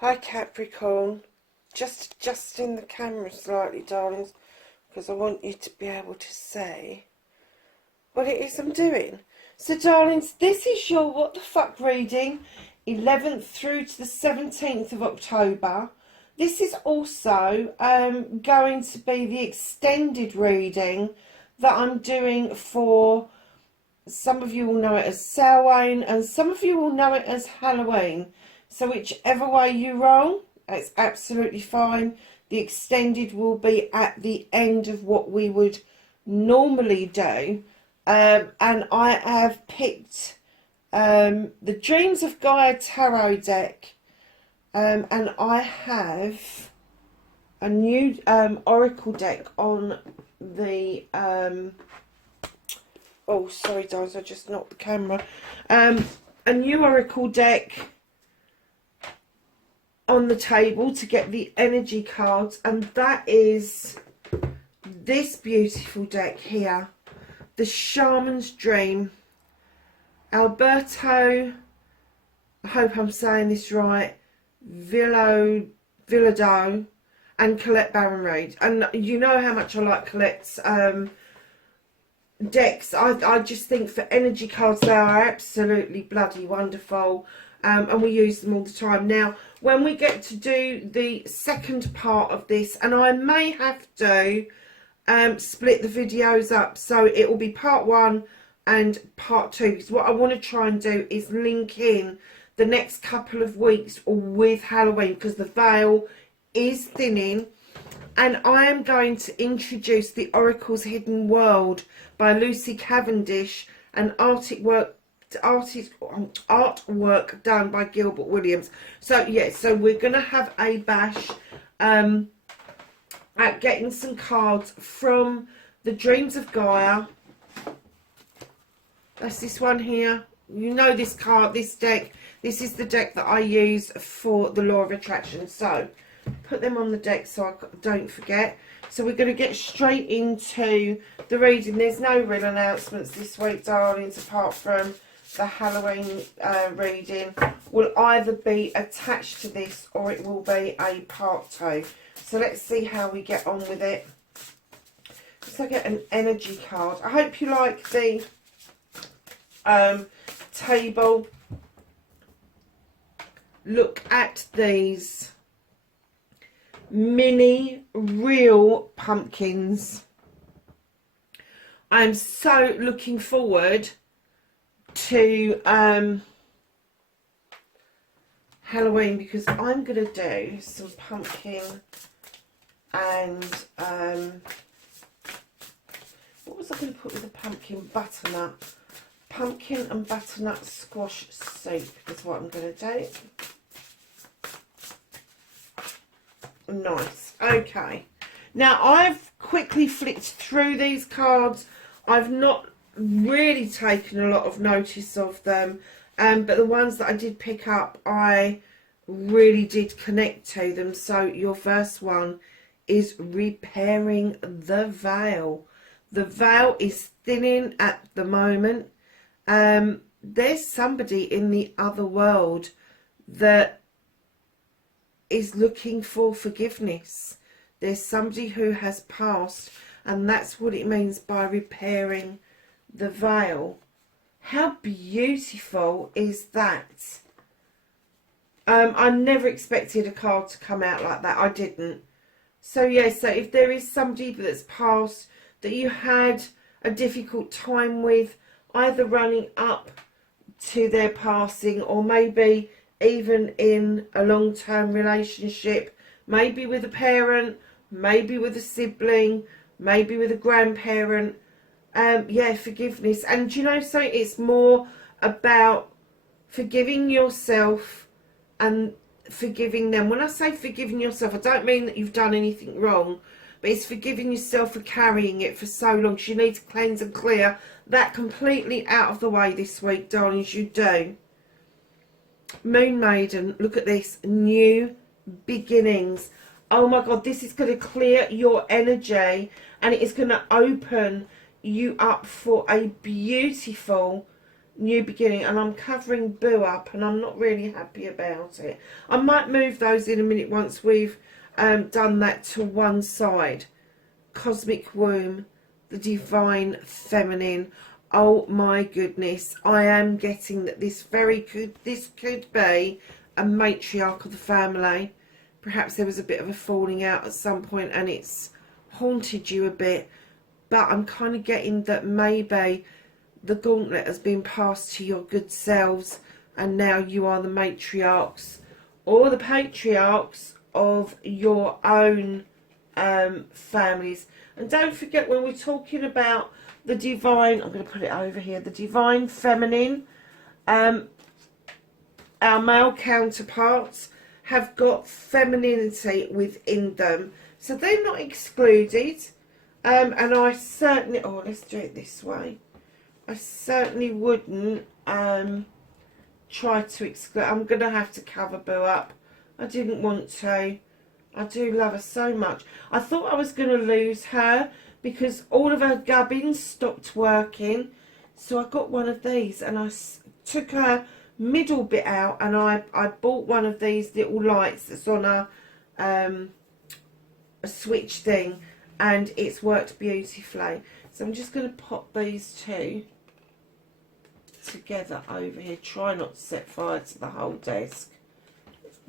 Hi Capricorn, just adjusting the camera slightly, darlings, because I want you to be able to see what it is I'm doing. So darlings, this is your what the fuck reading, 11th through to the 17th of October. This is also going to be the extended reading that I'm doing for, some of you will know it as Samhain and some of you will know it as Halloween. So whichever way you roll, it's absolutely fine. The extended will be at the end of what we would normally do. And I have picked the Dreams of Gaia Tarot deck. And I have a new Oracle deck on the... oh, sorry, guys, I just knocked the camera. A new Oracle deck on the table to get the energy cards, and that is this beautiful deck here, the Shaman's Dream. Alberto, I hope I'm saying this right, Villado and Colette Baron Reid. And you know how much I like Colette's decks. I just think for energy cards they are absolutely bloody wonderful. And we use them all the time. Now, when we get to do the second part of this, and I may have to split the videos up, so it will be part 1 and part 2, because what I want to try and do is link in the next couple of weeks with Halloween, because the veil is thinning, and I am going to introduce the Oracle's Hidden World by Lucy Cavendish, and artwork done by Gilbert Williams. So yeah, so we're gonna have a bash at getting some cards from the Dreams of Gaia. That's this one here. You know this card, this deck. This is the deck that I use for the Law of Attraction. So put them on the deck so I don't forget. So we're going to get straight into the reading. There's no real announcements this week, darlings, apart from the Halloween reading will either be attached to this or it will be a part 2. So let's see how we get on with it. So I get an energy card. I hope you like the table. Look at these mini real pumpkins. I'm so looking forward to Halloween, because I'm going to do some pumpkin and what was I going to put with the pumpkin? Butternut. Pumpkin and butternut squash soup is what I'm going to do. Nice. Okay. Now I've quickly flicked through these cards. I've not really taken a lot of notice of them, but the ones that I did pick up, I really did connect to them. So your first one is repairing the veil. The veil is thinning at the moment. There's somebody in the other world that is looking for forgiveness. There's somebody who has passed, and that's what it means by repairing the veil. How beautiful is that? I never expected a card to come out like that. I didn't. So yeah, so if there is somebody that's passed that you had a difficult time with, either running up to their passing, or maybe even in a long-term relationship, maybe with a parent, maybe with a sibling, maybe with a grandparent. Yeah, forgiveness. And you know, so it's more about forgiving yourself and forgiving them. When I say forgiving yourself, I don't mean that you've done anything wrong, but it's forgiving yourself for carrying it for so long. So you need to cleanse and clear that completely out of the way this week, darlings. You do. Moon Maiden, look at this. New beginnings. Oh my God, this is going to clear your energy, and it is going to open you up for a beautiful new beginning, and I'm covering Boo up, and I'm not really happy about it. I might move those in a minute once we've done that to one side. Cosmic Womb, the Divine Feminine. Oh my goodness, I am getting that this could be a matriarch of the family. Perhaps there was a bit of a falling out at some point and it's haunted you a bit, but I'm kind of getting that maybe the gauntlet has been passed to your good selves, and now you are the matriarchs or the patriarchs of your own families. And don't forget, when we're talking about the divine, I'm going to put it over here, the Divine Feminine, our male counterparts have got femininity within them, so they're not excluded. And I certainly, oh, let's do it this way. I certainly wouldn't try to exclude. I'm going to have to cover Boo up. I didn't want to. I do love her so much. I thought I was going to lose her because all of her gubbins stopped working. So I got one of these and I took her middle bit out, and I bought one of these little lights that's on a switch thing, and it's worked beautifully. So I'm just going to pop these two together over here. Try not to set fire to the whole desk.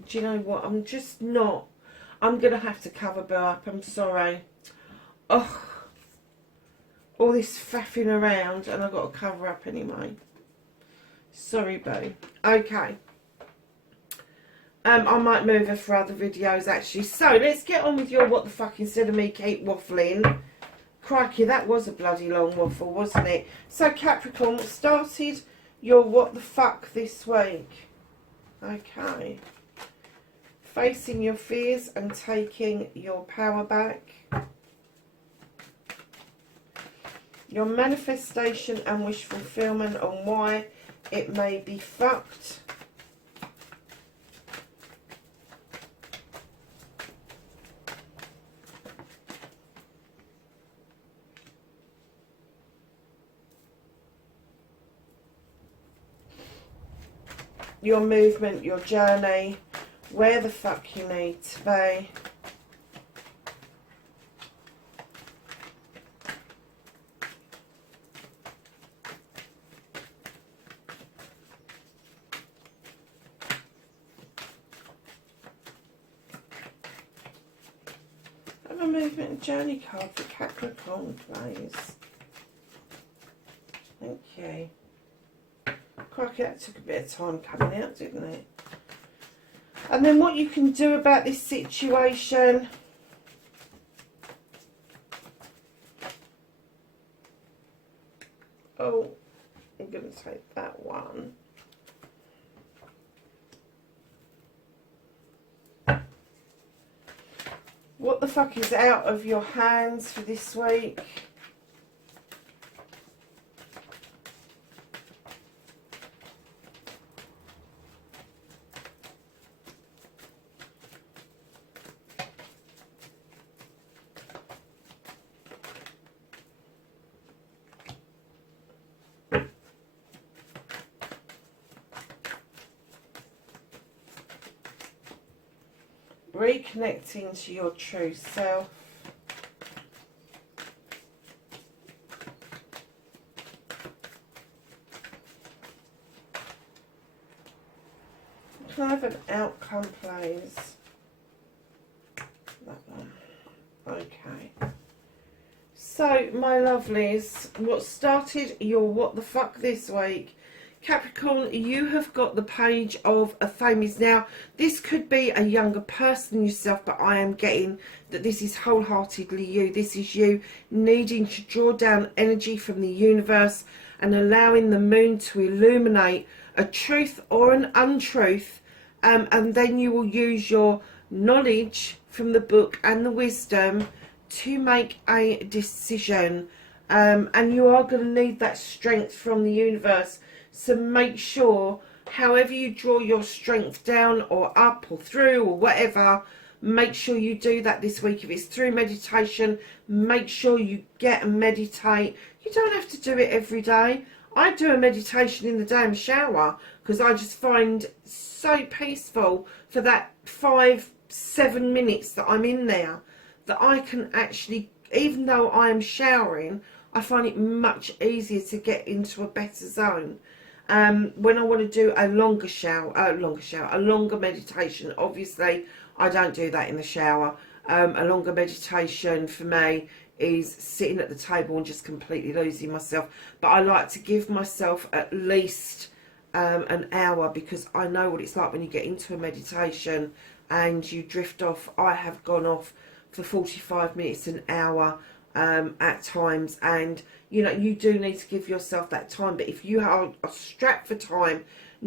Do you know what? I'm just not. I'm going to have to cover Boo up. I'm sorry. Oh, all this faffing around, and I've got to cover up anyway. Sorry, Boo. Okay. I might move her for other videos, actually. So, let's get on with your what the fuck instead of me keep waffling. Crikey, that was a bloody long waffle, wasn't it? So, Capricorn, what started your what the fuck this week? Okay. Facing your fears and taking your power back. Your manifestation and wish fulfillment on why it may be fucked. Your movement, your journey, where the fuck you need to be. Have a movement and journey card for Capricorn, please. Thank you. Crikey, that took a bit of time coming out, didn't it? And then what you can do about this situation. Oh, I'm going to take that one. What the fuck is out of your hands for this week? Reconnecting to your true self. Can I have an outcome, please? That one. Okay. So, my lovelies, what started your what the fuck this week? Capricorn, you have got the page of a Themis. Now, this could be a younger person than yourself, but I am getting that this is wholeheartedly you. This is you needing to draw down energy from the universe and allowing the moon to illuminate a truth or an untruth. And then you will use your knowledge from the book and the wisdom to make a decision. And you are going to need that strength from the universe. So make sure, however you draw your strength down or up or through or whatever, make sure you do that this week. If it's through meditation, make sure you get and meditate. You don't have to do it every day. I do a meditation in the damn shower because I just find so peaceful for that 5-7 minutes that I'm in there, that I can actually, even though I am showering, I find it much easier to get into a better zone. When I want to do a longer meditation, obviously I don't do that in the shower. A longer meditation for me is sitting at the table and just completely losing myself. But I like to give myself at least an hour, because I know what it's like when you get into a meditation and you drift off. I have gone off for 45 minutes, an hour at times, and you know, you do need to give yourself that time. But if you are strapped for time,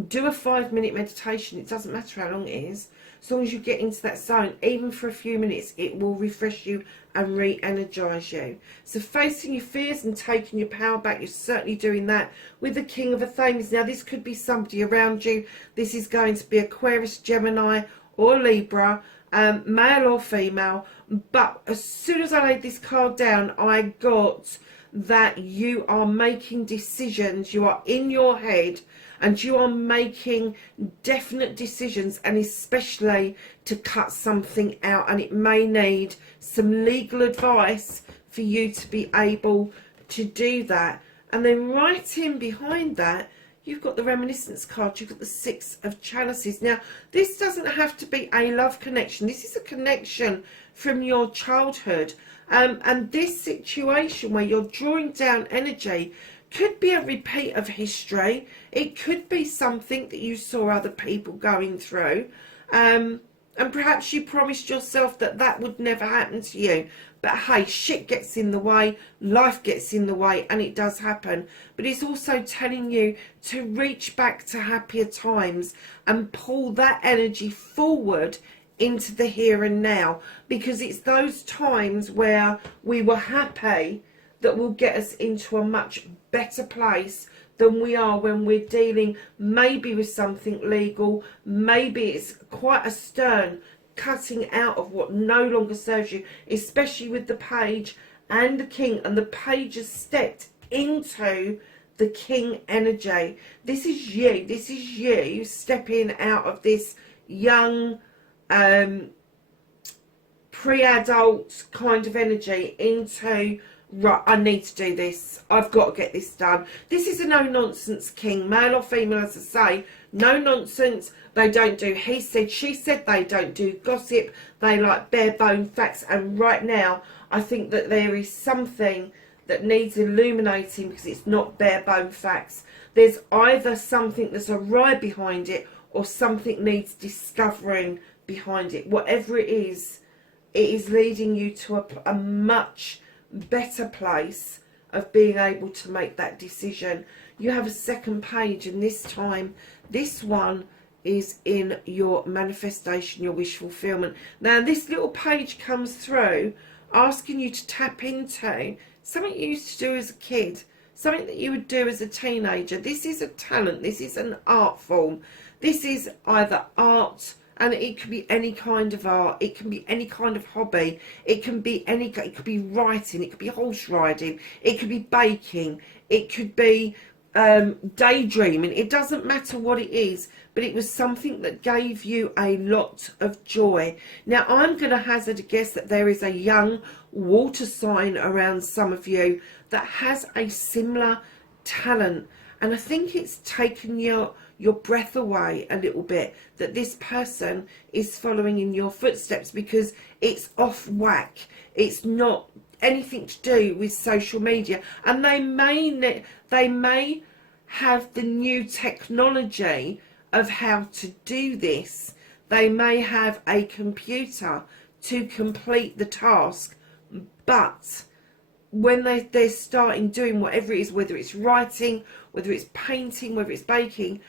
do a 5-minute meditation. It doesn't matter how long it is, as long as you get into that zone, even for a few minutes, it will refresh you and re-energize you. So facing your fears and taking your power back, you're certainly doing that with the King of Athens. Now this could be somebody around you. This is going to be Aquarius, Gemini or Libra, male or female. But as soon as I laid this card down, I got that you are making decisions, you are in your head, and you are making definite decisions, and especially to cut something out, and it may need some legal advice for you to be able to do that. And then right in behind that, you've got the reminiscence card, you've got the Six of Chalices. Now this doesn't have to be a love connection, this is a connection from your childhood. And this situation where you're drawing down energy could be a repeat of history. It could be something that you saw other people going through. And perhaps you promised yourself that that would never happen to you. But hey, shit gets in the way, life gets in the way, and it does happen. But it's also telling you to reach back to happier times and pull that energy forward into the here and now, because it's those times where we were happy that will get us into a much better place than we are when we're dealing maybe with something legal. Maybe it's quite a stern cutting out of what no longer serves you, especially with the Page and the King, and the Page has stepped into the King energy. This is you stepping out of this young pre-adult kind of energy into, right, I need to do this, I've got to get this done. This is a no-nonsense King, male or female, as I say, no nonsense. They don't do he said, she said, they don't do gossip, they like bare bone facts. And right now I think that there is something that needs illuminating, because it's not bare bone facts. There's either something there's a wry behind it, or something needs discovering behind it. Whatever it is leading you to a much better place of being able to make that decision. You have a second page, and this time this one is in your manifestation, your wish fulfillment. Now this little page comes through asking you to tap into something you used to do as a kid, something that you would do as a teenager. This is a talent, this is an art form, this is either art, and it could be any kind of art, it can be any kind of hobby, it could be writing, it could be horse riding, it could be baking, it could be daydreaming. It doesn't matter what it is, but it was something that gave you a lot of joy. Now I'm going to hazard a guess that there is a young water sign around some of you that has a similar talent, and I think it's taken your breath away a little bit, that this person is following in your footsteps, because it's off whack. It's not anything to do with social media, and they may have the new technology of how to do this. They may have a computer to complete the task, but when they're starting doing whatever it is, whether it's writing, whether it's painting, whether it's baking,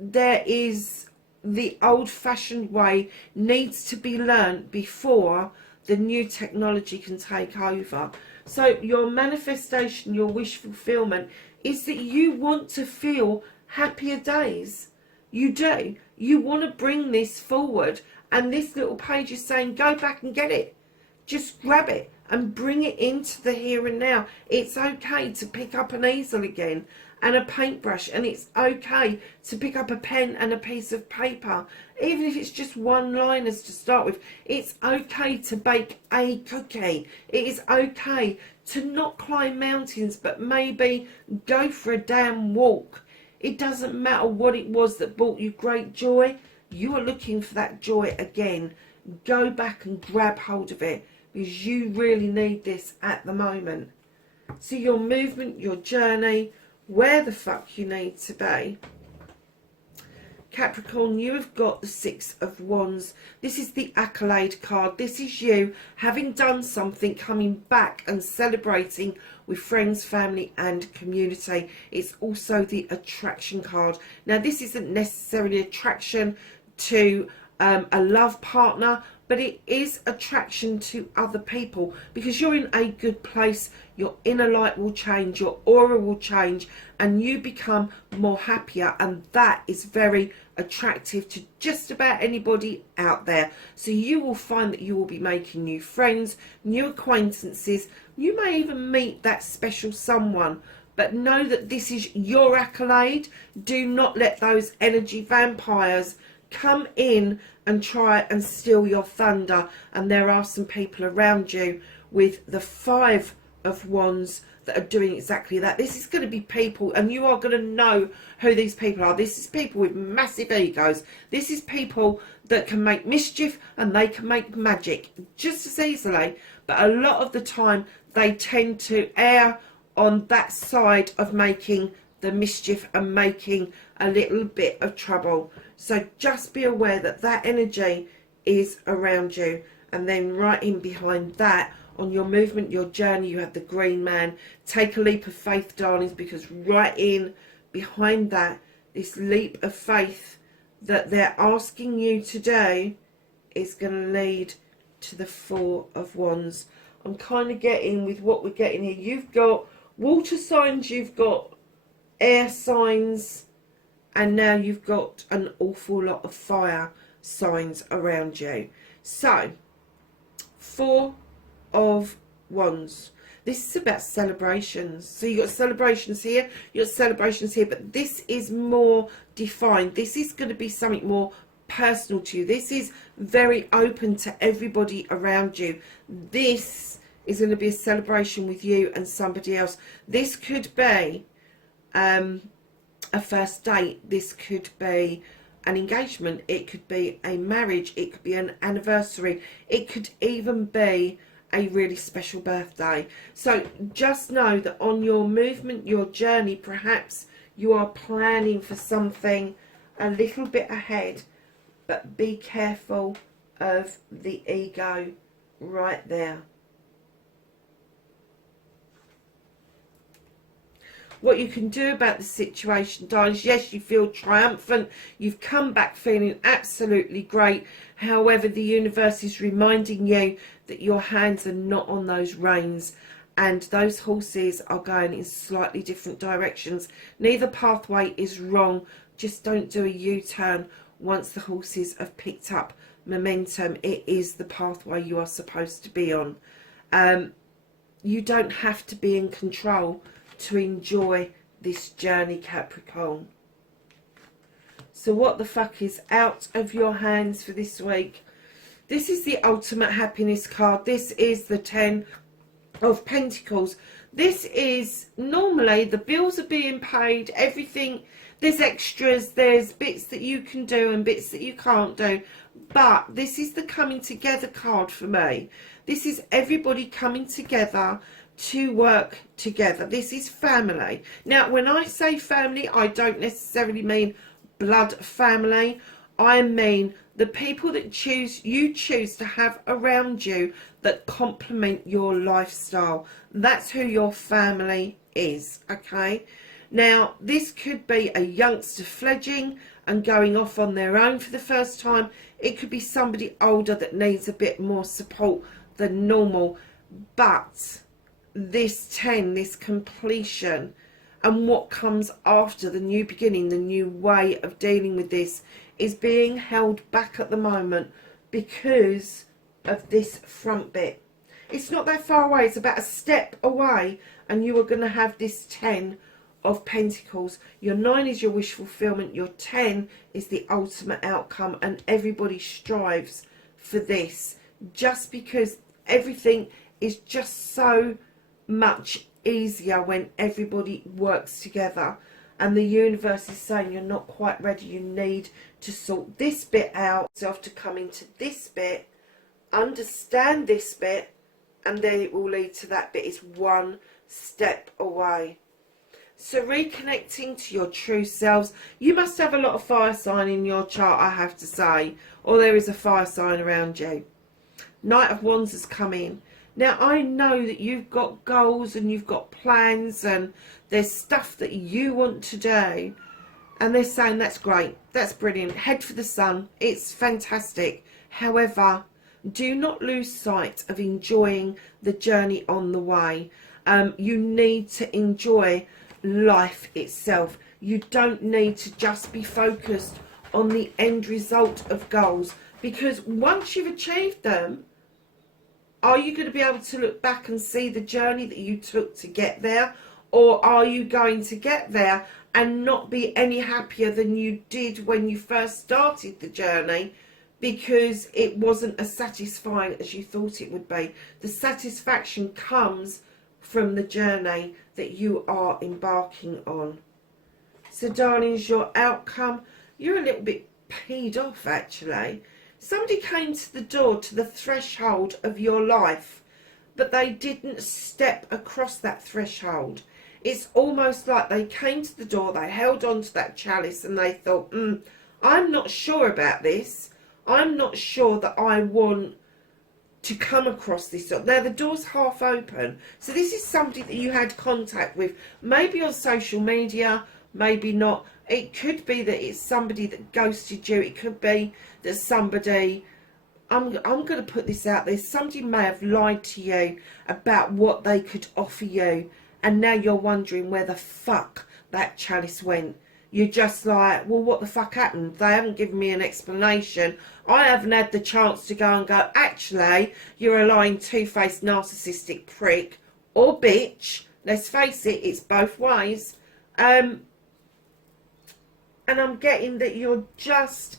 there is the old-fashioned way needs to be learned before the new technology can take over. So your manifestation, your wish fulfillment, is that you want to feel happier days. You do. You want to bring this forward, and this little page is saying go back and get it. Just grab it and bring it into the here and now. It's okay to pick up an easel again and a paintbrush, and it's okay to pick up a pen and a piece of paper, even if it's just one-liners to start with. It's okay to bake a cookie. It is okay to not climb mountains, but maybe go for a damn walk. It doesn't matter what it was that brought you great joy. You are looking for that joy again. Go back and grab hold of it, because you really need this at the moment. So your movement, your journey, where the fuck you need to be. Capricorn, you have got the Six of Wands. This is the accolade card. This is you having done something, coming back and celebrating with friends, family and community. It's also the attraction card. Now, this isn't necessarily attraction to a love partner, but it is attraction to other people, because you're in a good place. Your inner light will change, your aura will change, and you become more happier, and that is very attractive to just about anybody out there. So you will find that you will be making new friends, new acquaintances. You may even meet that special someone, but know that this is your accolade. Do not let those energy vampires come in and try and steal your thunder. And there are some people around you with the Five of Wands that are doing exactly that. This is going to be people, and you are going to know who these people are. This is people with massive egos. This is people that can make mischief and they can make magic just as easily, but a lot of the time they tend to err on that side of making the mischief and making a little bit of trouble. So just be aware that that energy is around you. And then right in behind that, on your movement, your journey, you have the Green Man. Take a leap of faith, darlings, because right in behind that, this leap of faith that they're asking you to do is going to lead to the Four of Wands. I'm kind of getting with what we're getting here. You've got water signs, you've got air signs, and now you've got an awful lot of fire signs around you. So, Four of Wands. This is about celebrations. So you've got celebrations here, you've got celebrations here, but this is more defined. This is going to be something more personal to you. This is very open to everybody around you. This is going to be a celebration with you and somebody else. This could be a first date. This could be an engagement. It could be a marriage. It could be an anniversary. It could even be a really special birthday. So just know that on your movement, your journey, perhaps you are planning for something a little bit ahead, but be careful of the ego right there. What you can do about the situation, darlings, yes, you feel triumphant. You've come back feeling absolutely great. However, the universe is reminding you that your hands are not on those reins, and those horses are going in slightly different directions. Neither pathway is wrong. Just don't do a U-turn once the horses have picked up momentum. It is the pathway you are supposed to be on. You don't have to be in control to enjoy this journey, Capricorn. So what the fuck is out of your hands for this week? This is the ultimate happiness card. This is the 10 of Pentacles. This is normally the bills are being paid, everything, there's extras, there's bits that you can do and bits that you can't do. But this is the coming together card for me. This is everybody coming together to work together. This is family. Now, when I say family, I don't necessarily mean blood family. I mean the people that you choose to have around you that complement your lifestyle. That's who your family is, okay? Now, this could be a youngster fledging and going off on their own for the first time. It could be somebody older that needs a bit more support than normal. But this 10, this completion, and what comes after the new beginning, the new way of dealing with this, is being held back at the moment because of this front bit. It's not that far away. It's about a step away, and you are going to have this 10 of Pentacles. Your 9 is your wish fulfillment. Your 10 is the ultimate outcome, and everybody strives for this, just because everything is just so much easier when everybody works together. And the universe is saying you're not quite ready. You need to sort this bit out, so have to come into this bit, understand this bit, and then it will lead to that bit. Is one step away. So reconnecting to your true selves. You must have a lot of fire sign in your chart, I have to say, or there is a fire sign around you. Knight of Wands has come in. Now, I know that you've got goals and you've got plans and there's stuff that you want to do. And they're saying, that's great, that's brilliant, head for the sun, it's fantastic. However, do not lose sight of enjoying the journey on the way. You need to enjoy life itself. You don't need to just be focused on the end result of goals, because once you've achieved them, are you going to be able to look back and see the journey that you took to get there? Or are you going to get there and not be any happier than you did when you first started the journey, because it wasn't as satisfying as you thought it would be? The satisfaction comes from the journey that you are embarking on. So darlings, your outcome, you're a little bit peed off actually. Somebody came to the door, to the threshold of your life, but they didn't step across that threshold. It's almost like they came to the door, they held on to that chalice and they thought, I'm not sure about this. I'm not sure that I want to come across this door. Now the door's half open. So this is somebody that you had contact with, maybe on social media, maybe not. It could be that it's somebody that ghosted you. It could be that somebody, I'm going to put this out there, somebody may have lied to you about what they could offer you, and now you're wondering where the fuck that chalice went. You're just like, well, what the fuck happened? They haven't given me an explanation. I haven't had the chance to go and go, actually, you're a lying, two-faced, narcissistic prick or bitch. Let's face it, it's both ways. And I'm getting that you're just,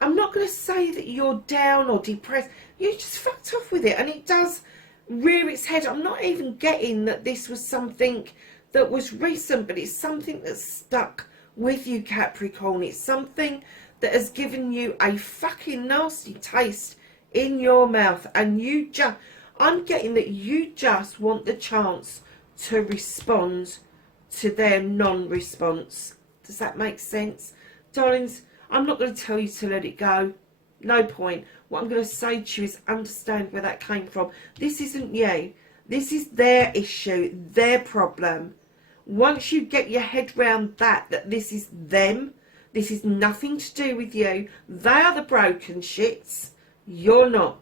I'm not going to say that you're down or depressed. You just fucked off with it, and it does rear its head. I'm not even getting that this was something that was recent, but it's something that's stuck with you, Capricorn. It's something that has given you a fucking nasty taste in your mouth, and you just, I'm getting that you just want the chance to respond to their non-response. Does that make sense? Darlings, I'm not going to tell you to let it go. No point. What I'm going to say to you is understand where that came from. This isn't you. This is their issue, their problem. Once you get your head round that this is them, this is nothing to do with you. They are the broken shits. You're not.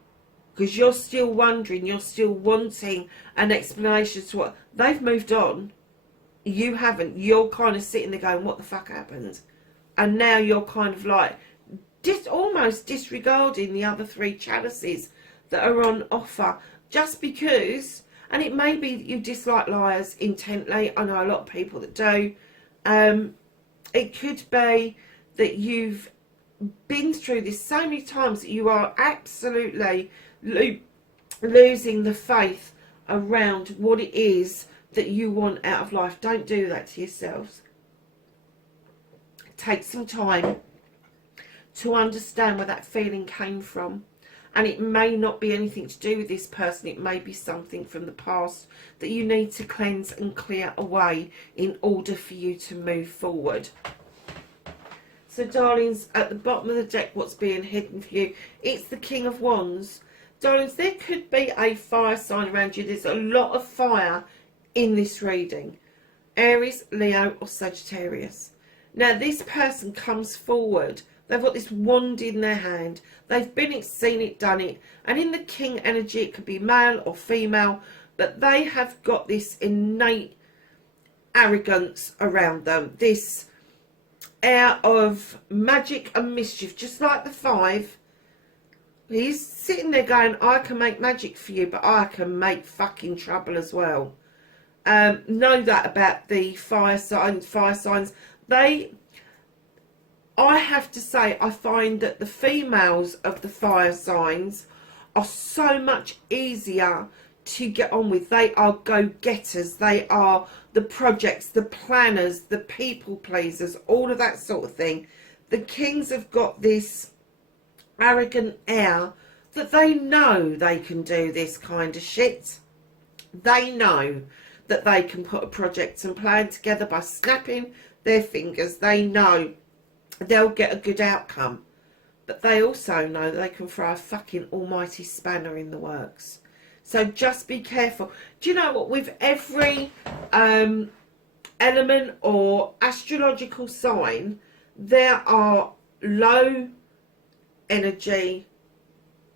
Because you're still wondering, you're still wanting an explanation to what. They've moved on. You haven't. You're kind of sitting there going, what the fuck happened? And now you're kind of like almost disregarding the other 3 chalices that are on offer, just because. And it may be that you dislike liars intently. I know a lot of people that do. It could be that you've been through this so many times that you are absolutely losing the faith around what it is that you want out of life. Don't do that to yourselves. Take some time to understand where that feeling came from. And it may not be anything to do with this person. It may be something from the past that you need to cleanse and clear away in order for you to move forward. So darlings, at the bottom of the deck, what's being hidden for you? It's the King of Wands. Darlings, there could be a fire sign around you. There's a lot of fire in this reading. Aries, Leo or Sagittarius. Now this person comes forward. They've got this wand in their hand. They've been it, seen it, done it. And in the king energy, it could be male or female, but they have got this innate arrogance around them. This air of magic and mischief, just like the 5. He's sitting there going, I can make magic for you, but I can make fucking trouble as well. know that about the fire signs. I have to say, I find that the females of the fire signs are so much easier to get on with. They are go-getters. They are the projects, the planners, the people pleasers, all of that sort of thing. The kings have got this arrogant air that they know they can do this kind of shit. They know that they can put a project and plan together by snapping their fingers. They know they'll get a good outcome. But they also know they can throw a fucking almighty spanner in the works. So just be careful. Do you know what? With every element or astrological sign, there are low energy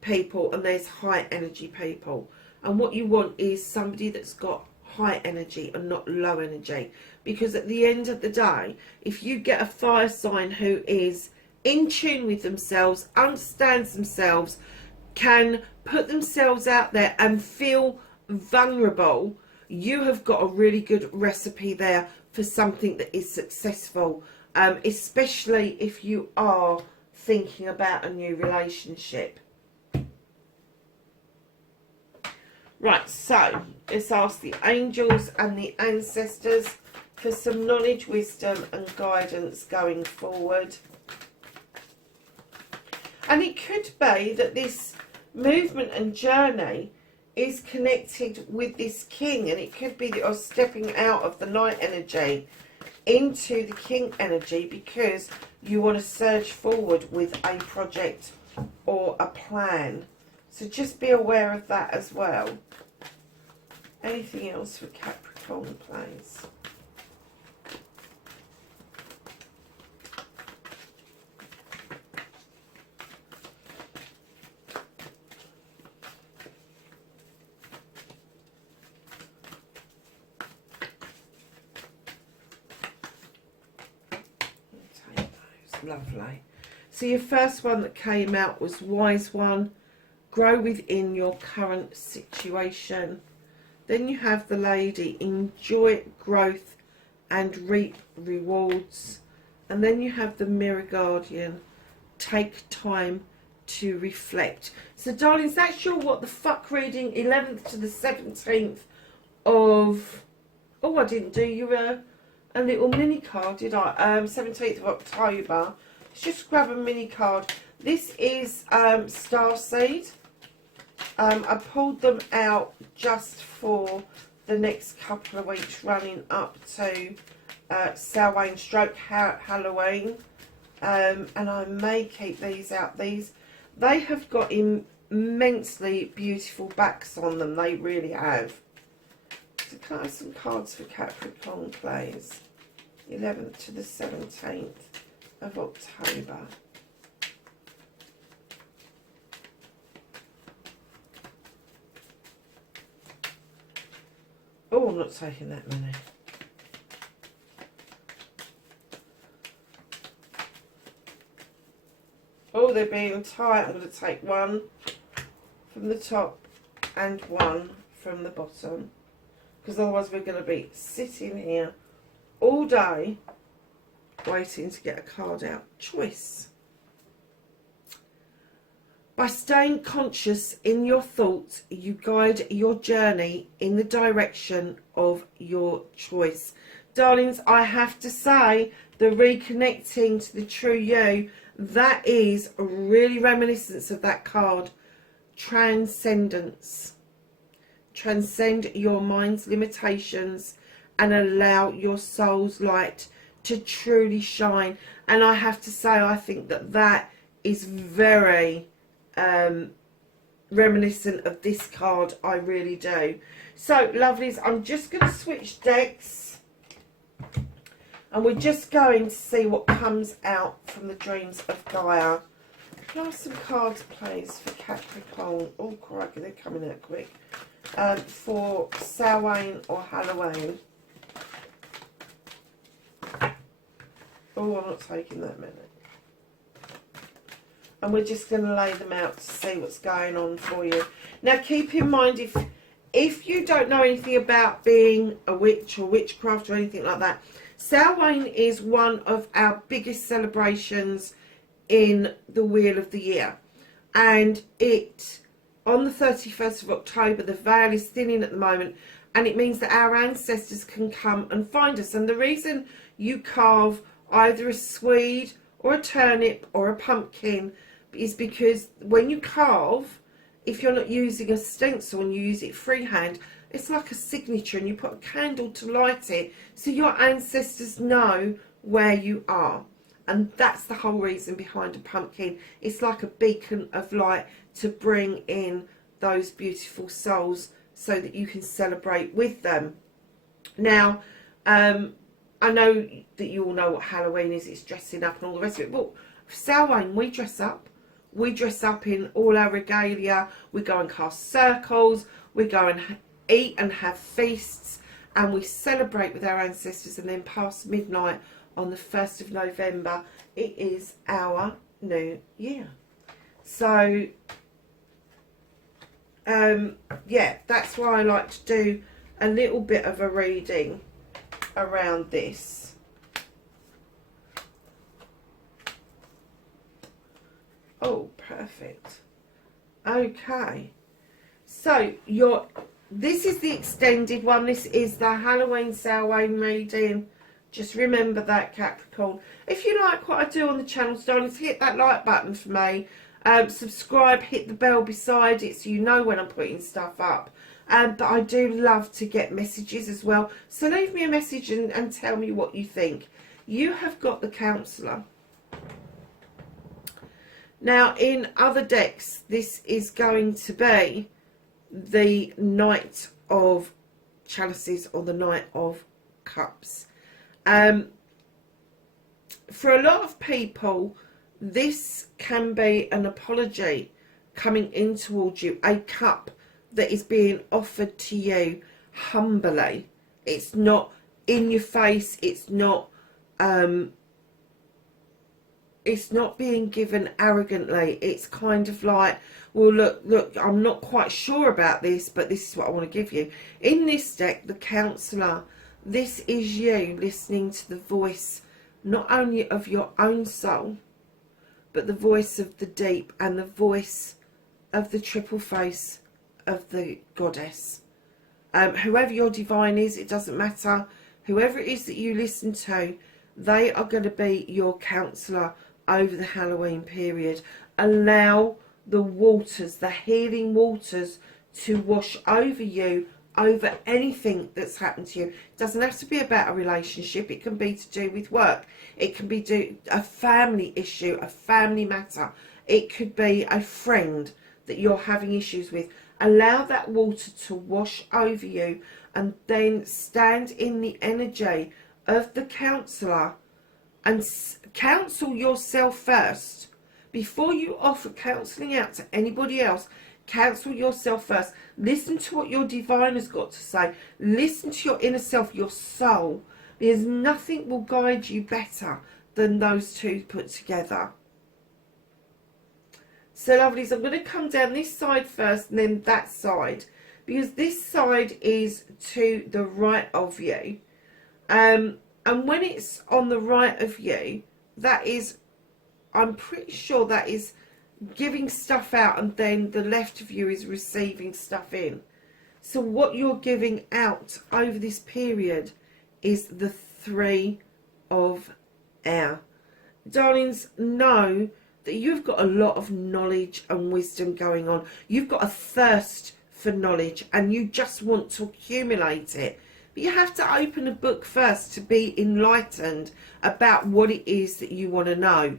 people and there's high energy people. And what you want is somebody that's got high energy and not low energy. Because at the end of the day, if you get a fire sign who is in tune with themselves, understands themselves, can put themselves out there and feel vulnerable, you have got a really good recipe there for something that is successful, especially if you are thinking about a new relationship. Right, so let's ask the angels and the ancestors for some knowledge, wisdom and guidance going forward. And it could be that this movement and journey is connected with this king, and it could be that you're stepping out of the night energy into the king energy because you want to surge forward with a project or a plan. So just be aware of that as well. Anything else for Capricorn, please? Lovely. So your first one that came out was Wise One. Grow within your current situation. Then you have the Lady. Enjoy growth and reap rewards. And then you have the Mirror Guardian. Take time to reflect. So darlings, that's your what the fuck reading, 11th to the 17th of... Oh, I didn't do you a little mini card, did I? 17th of October. Let's just grab a mini card. This is Starseed. I pulled them out just for the next couple of weeks running up to Samhain stroke Halloween. And I may keep these out. They have got immensely beautiful backs on them. They really have. So can I have some cards for Capricorn, please? 11th to the 17th of October. Oh, I'm not taking that many. Oh, they're being tight. I'm going to take one from the top and one from the bottom. Because otherwise we're going to be sitting here all day waiting to get a card out. Choice. By staying conscious in your thoughts, you guide your journey in the direction of your choice. Darlings, I have to say, the reconnecting to the true you, that is really reminiscent of that card. Transcendence. Transcend your mind's limitations and allow your soul's light to truly shine. And I have to say, I think that that is very reminiscent of this card. I really do. So lovelies, I'm just going to switch decks and we're just going to see what comes out from the dreams of Gaia. Can I have some cards please for Capricorn? Oh crikey, they're coming out quick. For Samhain or Halloween. Oh, I'm not taking that many. And we're just going to lay them out to see what's going on for you. Now keep in mind, if you don't know anything about being a witch or witchcraft or anything like that, Samhain is one of our biggest celebrations in the Wheel of the Year. And it, on the 31st of October, the veil is thinning at the moment, and it means that our ancestors can come and find us. And the reason you carve either a swede or a turnip or a pumpkin is because when you carve, if you're not using a stencil and you use it freehand, it's like a signature, and you put a candle to light it so your ancestors know where you are. And that's the whole reason behind a pumpkin. It's like a beacon of light to bring in those beautiful souls so that you can celebrate with them. Now, I know that you all know what Halloween is. It's dressing up and all the rest of it. Well, for Samhain, we dress up. We dress up in all our regalia. We go and cast circles. We go and eat and have feasts. And we celebrate with our ancestors. And then past midnight on the 1st of November, it is our new year. So, yeah, that's why I like to do a little bit of a reading around this. Oh, perfect. Okay. So, this is the extended one. This is the Halloween Samhain reading. Just remember that, Capricorn. If you like what I do on the channel, darlings, hit that like button for me. Subscribe, hit the bell beside it so you know when I'm putting stuff up. But I do love to get messages as well. So leave me a message and tell me what you think. You have got the Counsellor. Now, in other decks, this is going to be the Knight of Chalices or the Knight of Cups. For a lot of people, this can be an apology coming in towards you, a cup that is being offered to you humbly. It's not in your face. It's not being given arrogantly. It's kind of like, well, look, I'm not quite sure about this, but this is what I want to give you. In this deck, the Counsellor, this is you listening to the voice, not only of your own soul, but the voice of the deep and the voice of the triple face of the goddess. Whoever your divine is, it doesn't matter. Whoever it is that you listen to, they are going to be your counsellor over the Halloween period. Allow the waters, the healing waters, to wash over you, over anything that's happened to you. It doesn't have to be about a relationship. It can be to do with work. It can be a family issue, a family matter. It could be a friend that you're having issues with. Allow that water to wash over you, and then stand in the energy of the counsellor and counsel yourself first. Before you offer counselling out to anybody else, counsel yourself first. Listen to what your divine has got to say. Listen to your inner self, your soul, because nothing will guide you better than those two put together. So, lovelies, I'm going to come down this side first and then that side, because this side is to the right of you. And when it's on the right of you, that is, I'm pretty sure that is giving stuff out, and then the left of you is receiving stuff in. So what you're giving out over this period is the Three of Air. Darlings, know that you've got a lot of knowledge and wisdom going on. You've got a thirst for knowledge and you just want to accumulate it. But you have to open a book first to be enlightened about what it is that you want to know.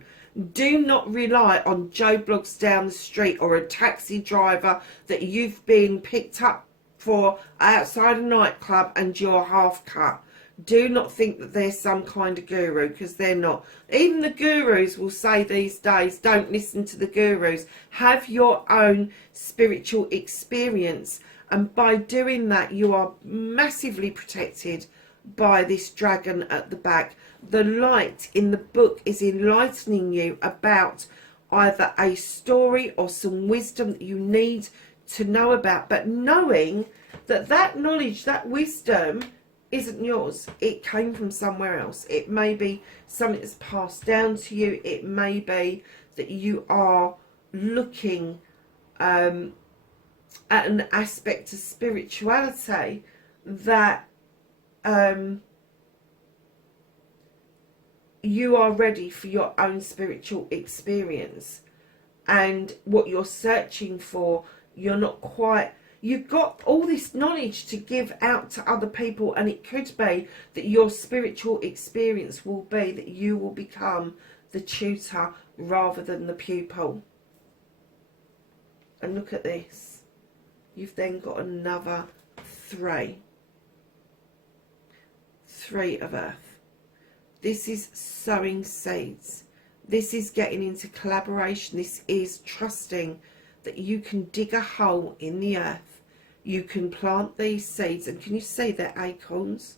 Do not rely on Joe Bloggs down the street or a taxi driver that you've been picked up for outside a nightclub and you're half cut. Do not think that they're some kind of guru, because they're not. Even the gurus will say these days, don't listen to the gurus. Have your own spiritual experience. And by doing that, you are massively protected by this dragon at the back. The light in the book is enlightening you about either a story or some wisdom that you need to know about, but knowing that that knowledge, that wisdom isn't yours. It came from somewhere else. It may be something that's passed down to you. It may be that you are looking at an aspect of spirituality that you are ready for your own spiritual experience, and what you're searching for, you're not quite, you've got all this knowledge to give out to other people, and it could be that your spiritual experience will be that you will become the tutor rather than the pupil. And look at this, you've then got another three of earth. This is sowing seeds. This is getting into collaboration. This is trusting that you can dig a hole in the earth. You can plant these seeds, and can you see they're acorns?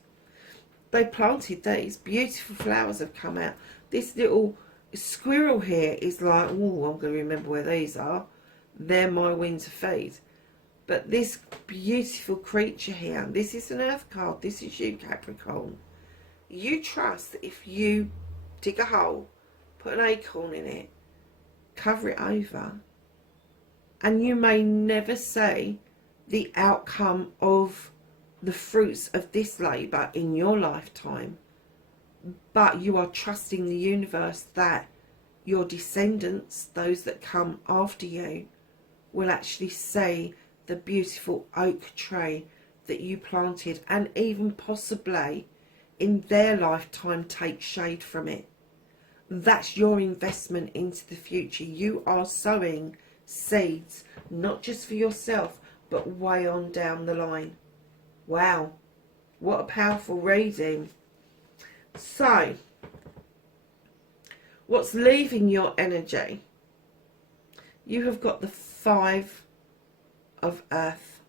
They planted these. Beautiful flowers have come out. This little squirrel here is like, oh, I'm going to remember where these are. They're my winter feed. But this beautiful creature here, this is an earth card. This is you, Capricorn. You trust that if you dig a hole, put an acorn in it, cover it over, and you may never see the outcome of the fruits of this labour in your lifetime, but you are trusting the universe that your descendants, those that come after you, will actually see the beautiful oak tree that you planted, and even possibly in their lifetime take shade from it. That's your investment into the future. You are sowing seeds, not just for yourself, but way on down the line. Wow, what a powerful reading. So, what's leaving your energy? You have got the 5 of earth.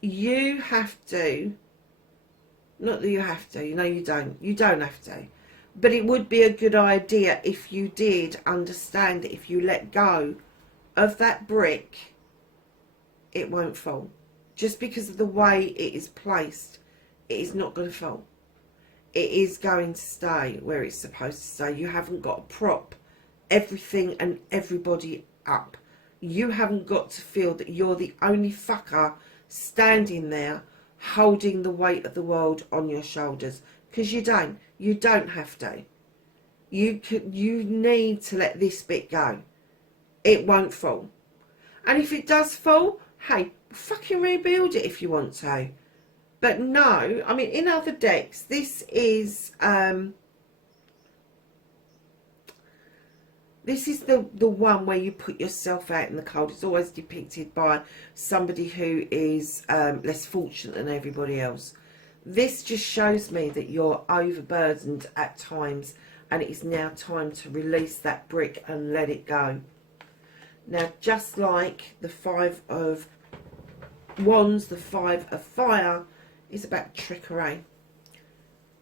You have to, not that you have to, no you don't have to, but it would be a good idea if you did understand that if you let go of that brick, it won't fall. Just because of the way it is placed, it is not going to fall. It is going to stay where it's supposed to stay. You haven't got to prop everything and everybody up. You haven't got to feel that you're the only fucker standing there holding the weight of the world on your shoulders, because you don't. You don't have to. You need to let this bit go. It won't fall. And if it does fall, hey, fucking rebuild it if you want to. But no, I mean, in other decks, this is the one where you put yourself out in the cold. It's always depicted by somebody who is less fortunate than everybody else. This just shows me that you're overburdened at times, and it is now time to release that brick and let it go. Now, just like the 5 of Wands, the 5 of Fire is about trickery.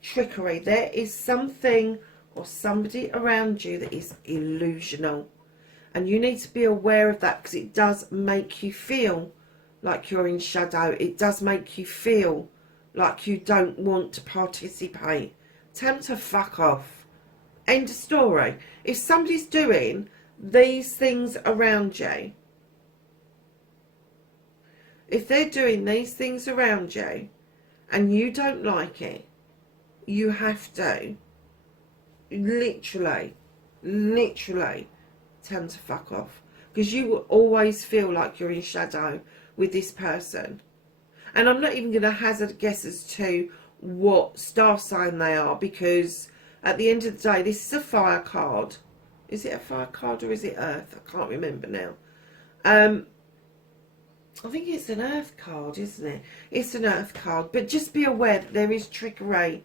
Trickery. There is something or somebody around you that is illusional, and you need to be aware of that, because it does make you feel like you're in shadow. It does make you feel like you don't want to participate. Tell them to fuck off. End of story. If somebody's doing these things around you, if they're doing these things around you and you don't like it, you have to literally tell them to fuck off, because you will always feel like you're in shadow with this person. And I'm not even going to hazard a guess as to what star sign they are, because at the end of the day, this is a fire card. Is it a fire card or is it earth? I can't remember now. I think it's an earth card, isn't it? It's an earth card. But just be aware that there is trickery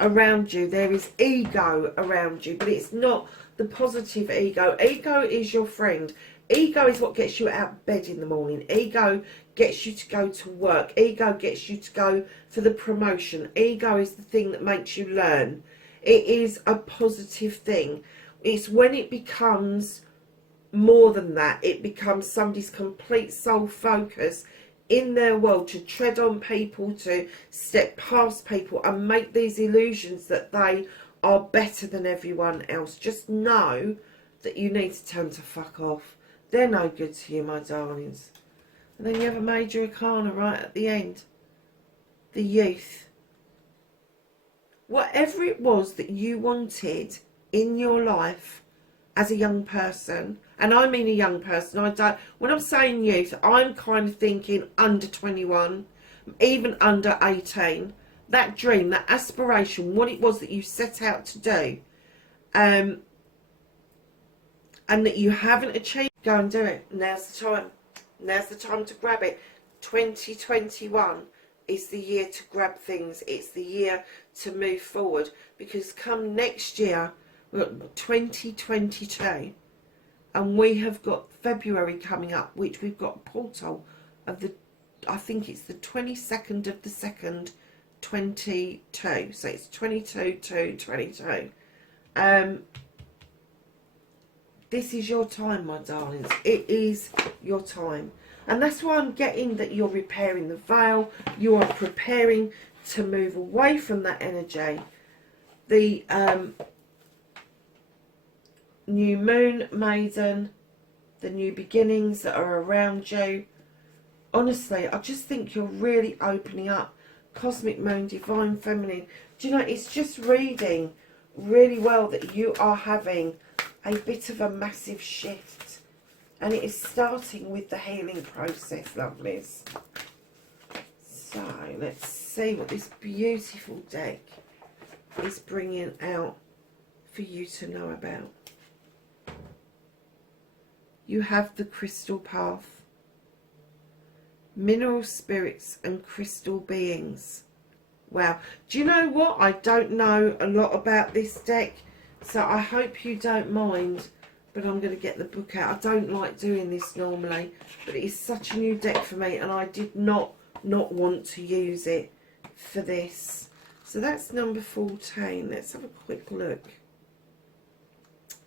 around you. There is ego around you, but it's not the positive ego. Ego is your friend. Ego is what gets you out of bed in the morning. Ego gets you to go to work. Ego gets you to go for the promotion. Ego is the thing that makes you learn. It is a positive thing. It's when it becomes more than that, it becomes somebody's complete sole focus in their world to tread on people, to step past people and make these illusions that they are better than everyone else. Just know that you need to tell them to fuck off. They're no good to you, my darlings. And then you have a major arcana right at the end. The youth. Whatever it was that you wanted in your life as a young person, and I mean a young person, when I'm saying youth, I'm kind of thinking under 21, even under 18. That dream, that aspiration, what it was that you set out to do, and that you haven't achieved, go and do it. Now's the time. Now's the time to grab it. 2021 is the year to grab things. It's the year to move forward, because come next year, we've got 2022, and we have got February coming up, which we've got a portal of the, I think it's the 22nd of the 2nd, 22. So it's 22 to 22. This is your time, my darlings. It is your time. And that's why I'm getting that you're repairing the veil. You are preparing to move away from that energy. The new moon, maiden, the new beginnings that are around you. Honestly, I just think you're really opening up. Cosmic moon, divine feminine. Do you know, it's just reading really well that you are having a bit of a massive shift. And it is starting with the healing process, lovelies. So, let's see what this beautiful deck is bringing out for you to know about. You have the crystal path, mineral spirits and crystal beings. Wow. Do you know what? I don't know a lot about this deck, so I hope you don't mind, but I'm going to get the book out. I don't like doing this normally, but it is such a new deck for me, and I did not want to use it for this. So that's number 14. Let's have a quick look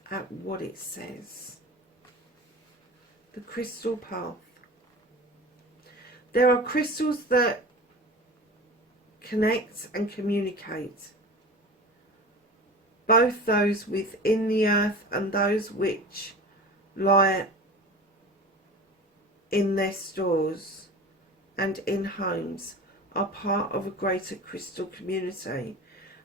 at what it says. The crystal path. There are crystals that connect and communicate, both those within the earth and those which lie in their stores and in homes are part of a greater crystal community.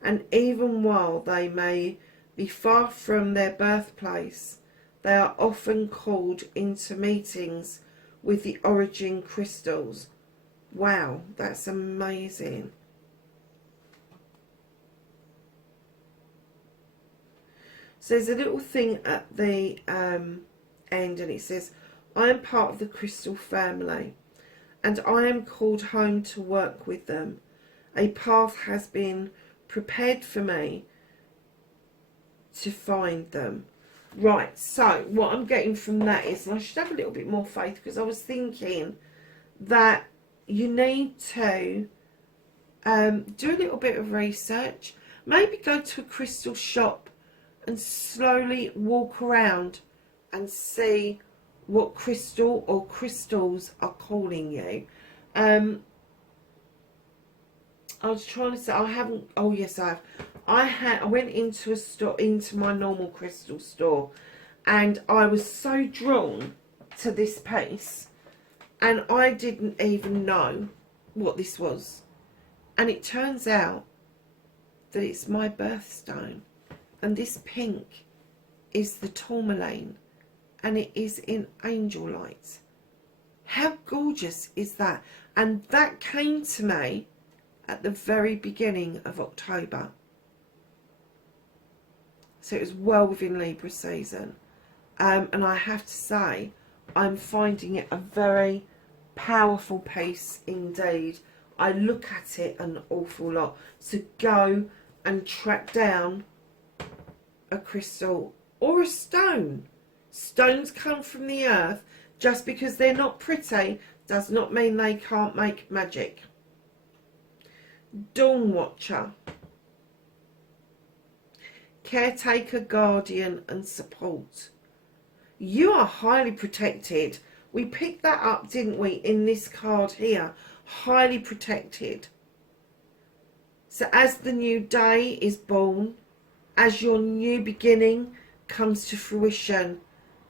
And even while they may be far from their birthplace, they are often called into meetings with the origin crystals. Wow, that's amazing. So there's a little thing at the end, and it says, I am part of the crystal family, and I am called home to work with them. A path has been prepared for me to find them. Right, so what I'm getting from that is, and I should have a little bit more faith, because I was thinking that you need to do a little bit of research. Maybe go to a crystal shop and slowly walk around and see what crystal or crystals are calling you. I was trying to say, I haven't, oh yes I have. I went into a store, into my normal crystal store, and I was so drawn to this piece, and I didn't even know what this was. And it turns out that it's my birthstone, and this pink is the tourmaline, and it is in angel light. How gorgeous is that? And that came to me at the very beginning of October. So it was well within Libra season. And I have to say, I'm finding it a very powerful piece indeed. I look at it an awful lot. So go and track down a crystal or a stone. Stones come from the earth. Just because they're not pretty does not mean they can't make magic. Dawn Watcher. Caretaker, guardian and support. You are highly protected. We picked that up, didn't we, in this card here? Highly protected. So as the new day is born, as your new beginning comes to fruition,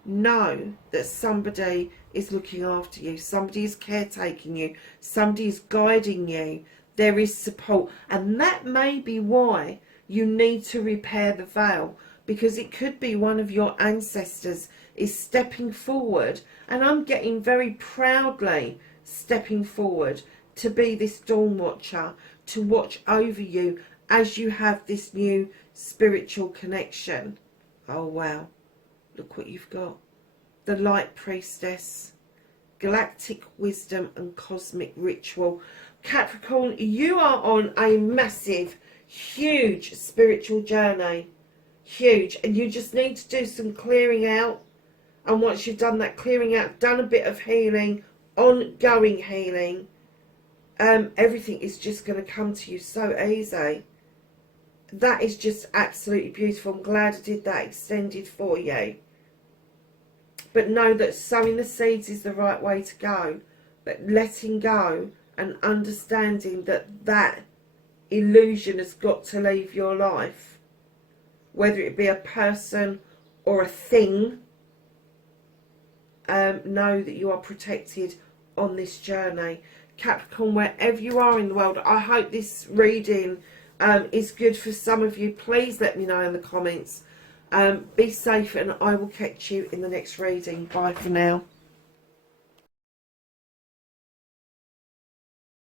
know that somebody is looking after you. Somebody is caretaking you. Somebody is guiding you. There is support. And that may be why you need to repair the veil, because it could be one of your ancestors is stepping forward, and I'm getting very proudly stepping forward to be this dawn watcher, to watch over you as you have this new spiritual connection. Oh wow, look what you've got. The Light Priestess, galactic wisdom and cosmic ritual. Capricorn, you are on a massive, huge spiritual journey. Huge. And you just need to do some clearing out. And once you've done that clearing out, done a bit of healing, ongoing healing, everything is just going to come to you so easy. That is just absolutely beautiful. I'm glad I did that extended for you. But know that sowing the seeds is the right way to go. But letting go and understanding that that illusion has got to leave your life. Whether it be a person or a thing. Know that you are protected on this journey. Capricorn, wherever you are in the world, I hope this reading is good for some of you. Please let me know in the comments. Be safe, and I will catch you in the next reading. Bye for now.